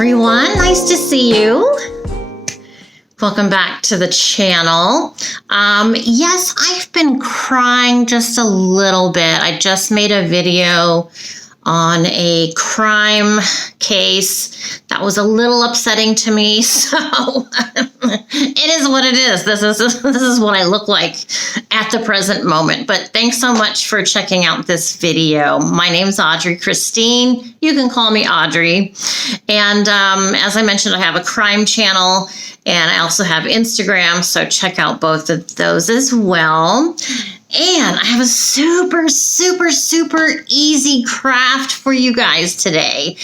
everyone, nice to see you. Welcome back to the channel. Yes, I've been crying just a little bit. I just made a video on a crime case that was a little upsetting to me, so it is what it is. This is what I look like at the present moment. But thanks so much for checking out this video. My name's Audrey Christine. You can call me Audrey. And as I mentioned, I have a crime channel and I also have Instagram, so check out both of those as well. And I have a super easy craft for you guys today.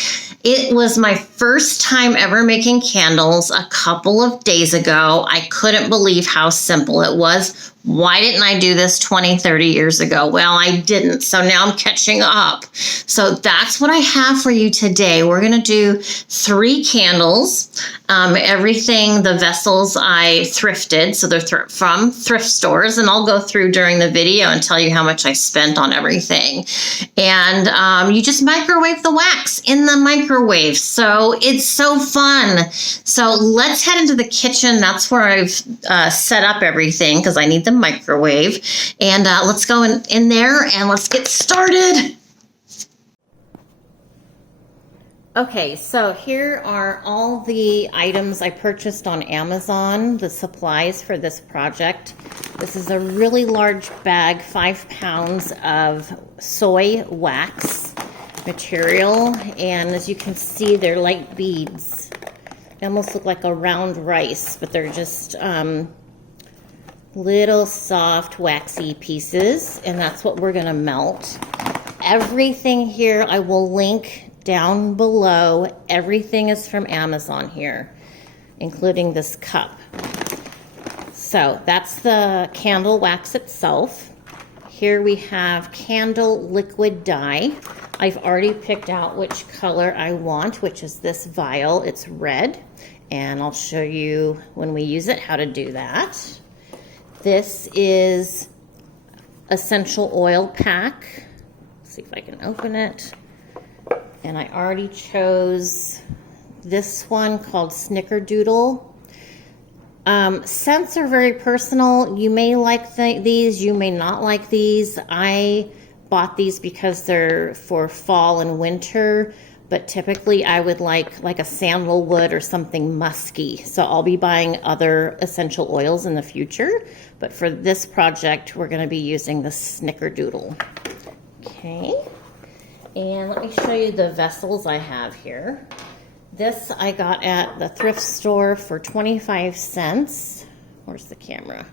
It was my first time ever making candles a couple of days ago. I couldn't believe how simple it was. Why didn't I do this 20, 30 years ago? Well, I didn't, so now I'm catching up. So that's what I have for you today. We're gonna do 3 candles. Everything, the vessels I thrifted, so they're from thrift stores, and I'll go through during the video and tell you how much I spent on everything. And you just microwave the wax in the microwave, so it's so fun. So let's head into the kitchen. That's where I've set up everything because I need the microwave. And let's go in there and let's get started. Okay, so here are all the items I purchased on Amazon, the supplies for this project. This is a really large bag, 5 pounds of soy wax material. And as you can see, they're like beads. They almost look like a round rice, but they're just little soft waxy pieces. And that's what we're gonna melt. Everything here I will link down below. Everything is from Amazon here, including this cup. So that's the candle wax itself. Here we have candle liquid dye. I've already picked out which color I want, which is this vial. It's red, and I'll show you when we use it how to do that. This is essential oil pack. Let's see if I can open it. And I already chose this one called Snickerdoodle. Scents are very personal. You may like these, you may not like these. I bought these because they're for fall and winter, but typically I would like a sandalwood or something musky. So I'll be buying other essential oils in the future, but for this project, we're gonna be using the Snickerdoodle. Okay. And let me show you the vessels I have here. This I got at the thrift store for 25 cents. Where's the camera?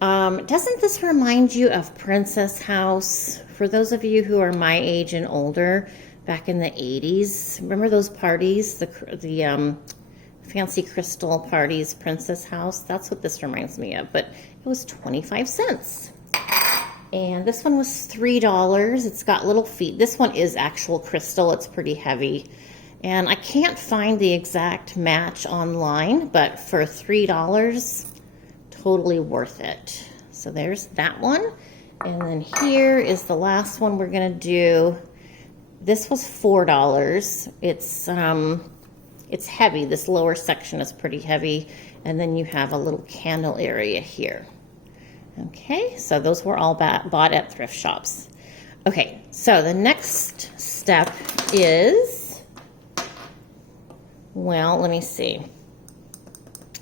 Doesn't this remind you of Princess House? For those of you who are my age and older, back in the 80s, remember those parties, the fancy crystal parties, Princess House? That's what this reminds me of, but it was 25 cents. And this one was $3. It's got little feet. This one is actual crystal. It's pretty heavy. And I can't find the exact match online, but for $3, totally worth it. So there's that one. And then here is the last one we're gonna do. This was $4. It's heavy. This lower section is pretty heavy. And then you have a little candle area here. Okay, so those were all bought at thrift shops. Okay, so the next step is, well, let me see.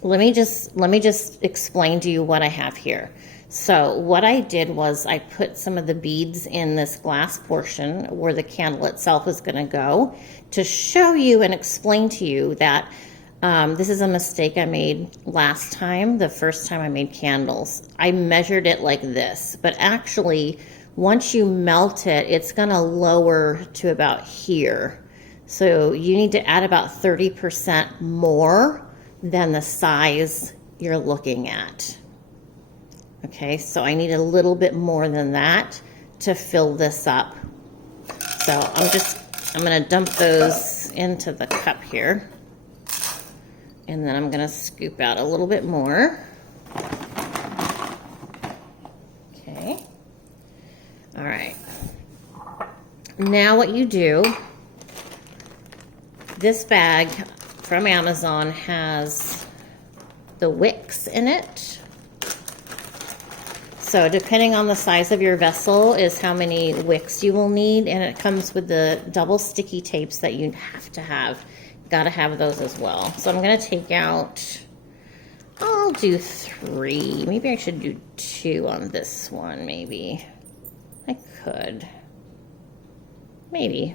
Let me just explain to you what I have here. So what I did was I put some of the beads in this glass portion where the candle itself is going to go to show you and explain to you that this is a mistake I made last time, the first time I made candles. I measured it like this, but actually once you melt it, it's gonna lower to about here. So you need to add about 30% more than the size you're looking at. Okay, so I need a little bit more than that to fill this up. So I'm gonna dump those into the cup here. And then I'm gonna scoop out a little bit more. Okay. All right. Now what you do, This bag from Amazon has the wicks in it. So depending on the size of your vessel is how many wicks you will need, and it comes with the double sticky tapes that you have to have. Gotta have those as well. So I'm gonna take out, I'll do 3. Maybe I should do 2 on this one, maybe. I could. Maybe.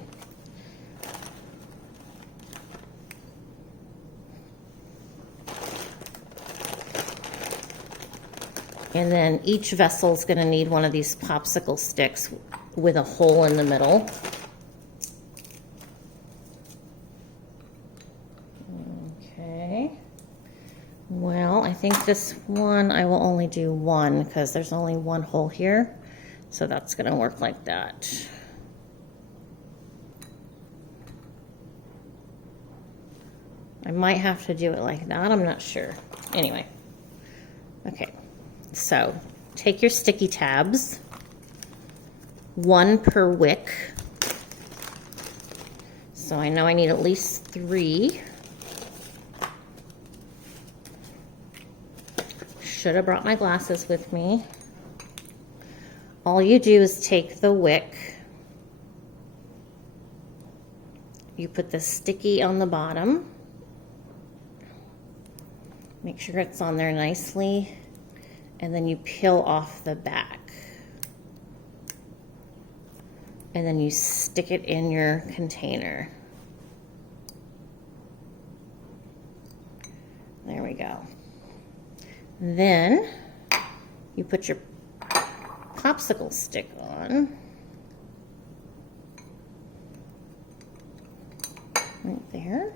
And then each vessel is going to need one of these popsicle sticks with a hole in the middle. Okay. Well, I think this one I will only do 1 because there's only 1 hole here. So that's going to work like that. I might have to do it like that. I'm not sure. Anyway. Okay. So take your sticky tabs, 1 per wick. So I know I need at least 3. Should have brought my glasses with me. All you do is take the wick, you put the sticky on the bottom, make sure it's on there nicely, and then you peel off the back. And then you stick it in your container. There we go. Then you put your popsicle stick on. Right there.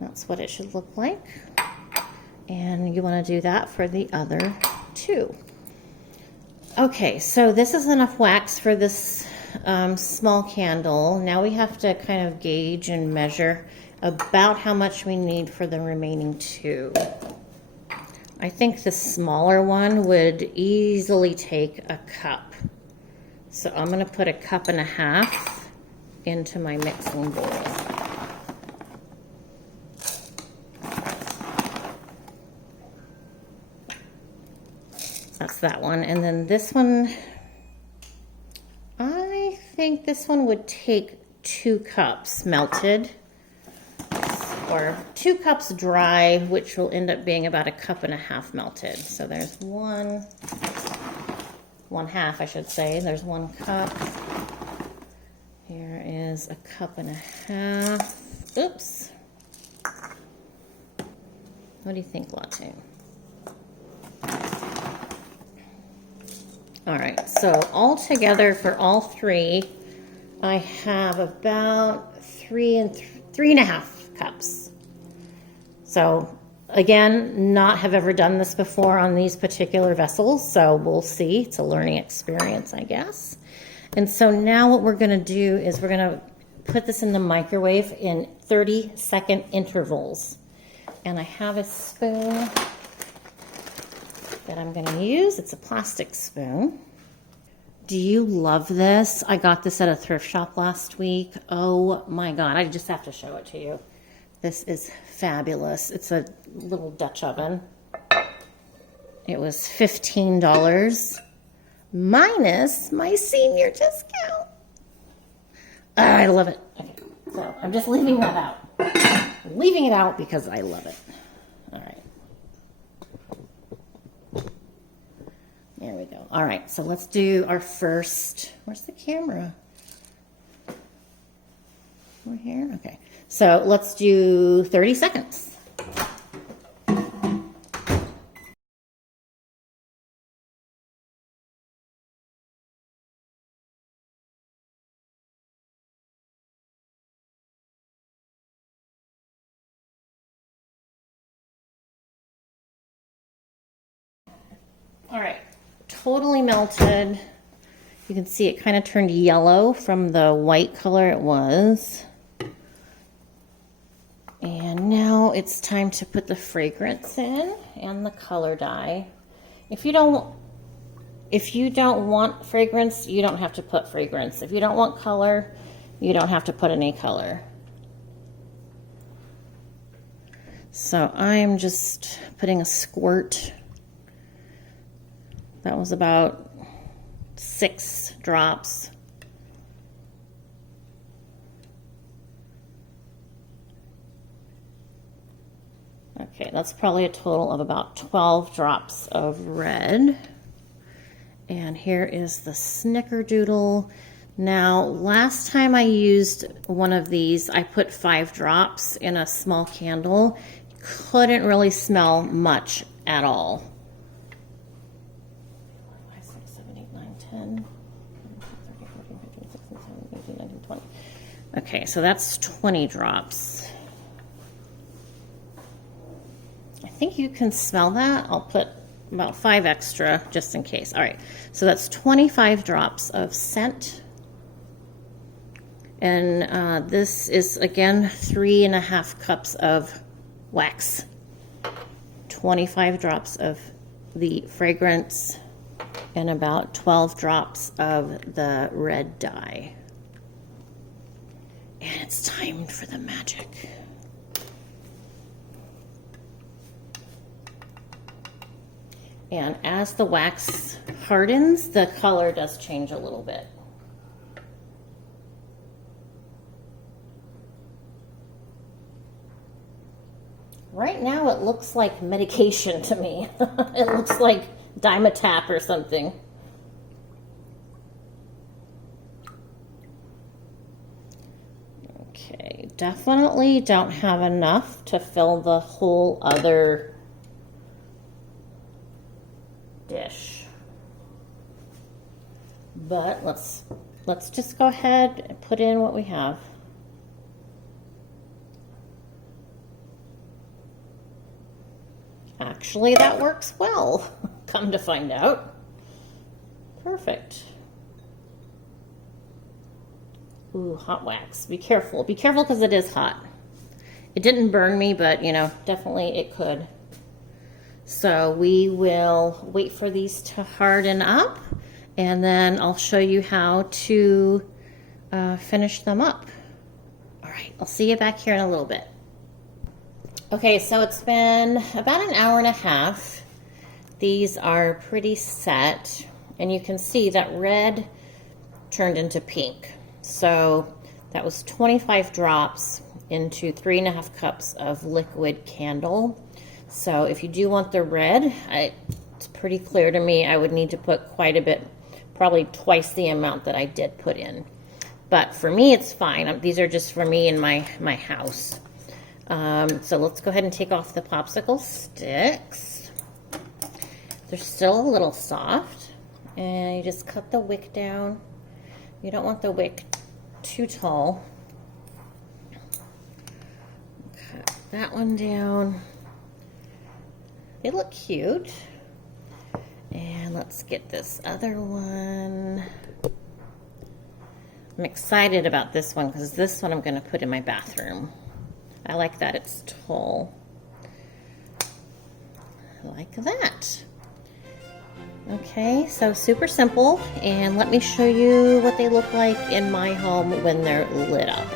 That's what it should look like. And you want to do that for the other 2. Okay, so this is enough wax for this small candle. Now we have to kind of gauge and measure about how much we need for the remaining 2. I think the smaller one would easily take a cup. So I'm going to put 1.5 cups into my mixing bowl. That's that one. And then this one, I think this one would take 2 cups melted, or 2 cups dry, which will end up being about 1.5 cups melted. So there's 1/2, I should say. There's 1 cup. Here is 1.5 cups. Oops. What do you think, Latte? All right, so all together for all 3, I have about 3.5 cups. So again, not have ever done this before on these particular vessels, so we'll see. It's a learning experience, I guess. And so now what we're gonna do is we're gonna put this in the microwave in 30-second intervals. And I have a spoon that I'm gonna use. It's a plastic spoon. Do you love this? I got this at a thrift shop last week. Oh my God, I just have to show it to you. This is fabulous. It's a little Dutch oven. It was $15 minus my senior discount. Oh, I love it. Okay, so I'm just leaving that out. I'm leaving it out because I love it. All right. There we go. All right, so let's do our first, where's the camera? Over here? Okay. So let's do 30 seconds. All right, totally melted. You can see it kind of turned yellow from the white color it was. And now it's time to put the fragrance in and the color dye. If you don't want fragrance, you don't have to put fragrance. If you don't want color, you don't have to put any color. So I'm just putting a squirt. That was about 6 drops. Okay, that's probably a total of about 12 drops of red. And here is the snickerdoodle. Now, last time I used one of these, I put 5 drops in a small candle. Couldn't really smell much at all. 5, 6, 7, 8, 9, 10, 13, 14, 15, 16, 17, 18, 19, 20. Okay, so that's 20 drops. I think you can smell that. I'll put about 5 extra just in case. All right, so that's 25 drops of scent. And this is, again, 3.5 cups of wax. 25 drops of the fragrance and about 12 drops of the red dye. And it's time for the magic. And as the wax hardens, the color does change a little bit. Right now it looks like medication to me. It looks like Dimetap or something. Okay, definitely don't have enough to fill the whole other dish. But let's just go ahead and put in what we have. Actually, that works well, come to find out. Perfect. Ooh, hot wax. Be careful. Be careful because it is hot. It didn't burn me, but, you know, definitely it could. So we will wait for these to harden up, and then I'll show you how to finish them up. All right, I'll see you back here in a little bit. Okay, so it's been about an hour and a half. These are pretty set, and you can see that red turned into pink. So that was 25 drops into 3.5 cups of liquid candle. So if you do want the red, it's pretty clear to me I would need to put quite a bit, probably twice the amount that I did put in. But for me, it's fine. These are just for me in my house. So let's go ahead and take off the popsicle sticks. They're still a little soft, and you just cut the wick down. You don't want the wick too tall. Cut that one down. They look cute. And let's get this other one. I'm excited about this one because this one I'm going to put in my bathroom. I like that it's tall. Like that. Okay, so super simple, and let me show you what they look like in my home when they're lit up.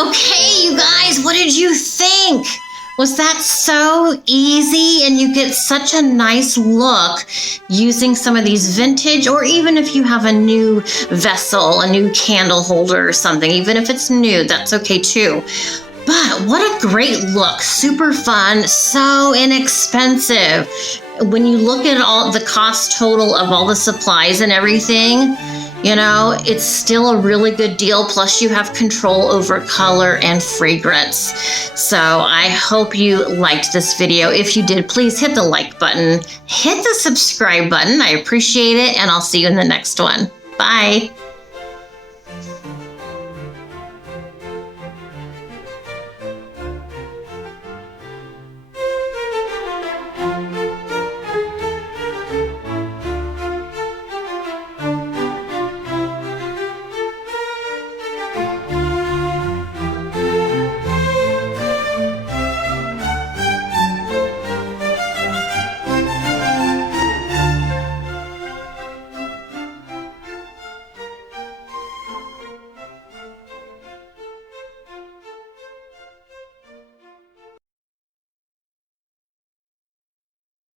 Okay, you guys, what did you think? Was that so easy? And you get such a nice look using some of these vintage, or even if you have a new vessel, a new candle holder or something, even if it's new, that's okay too. But what a great look, super fun, so inexpensive. When you look at all the cost total of all the supplies and everything, you know, it's still a really good deal. Plus you have control over color and fragrance. So I hope you liked this video. If you did, please hit the like button, hit the subscribe button. I appreciate it, and I'll see you in the next one. Bye.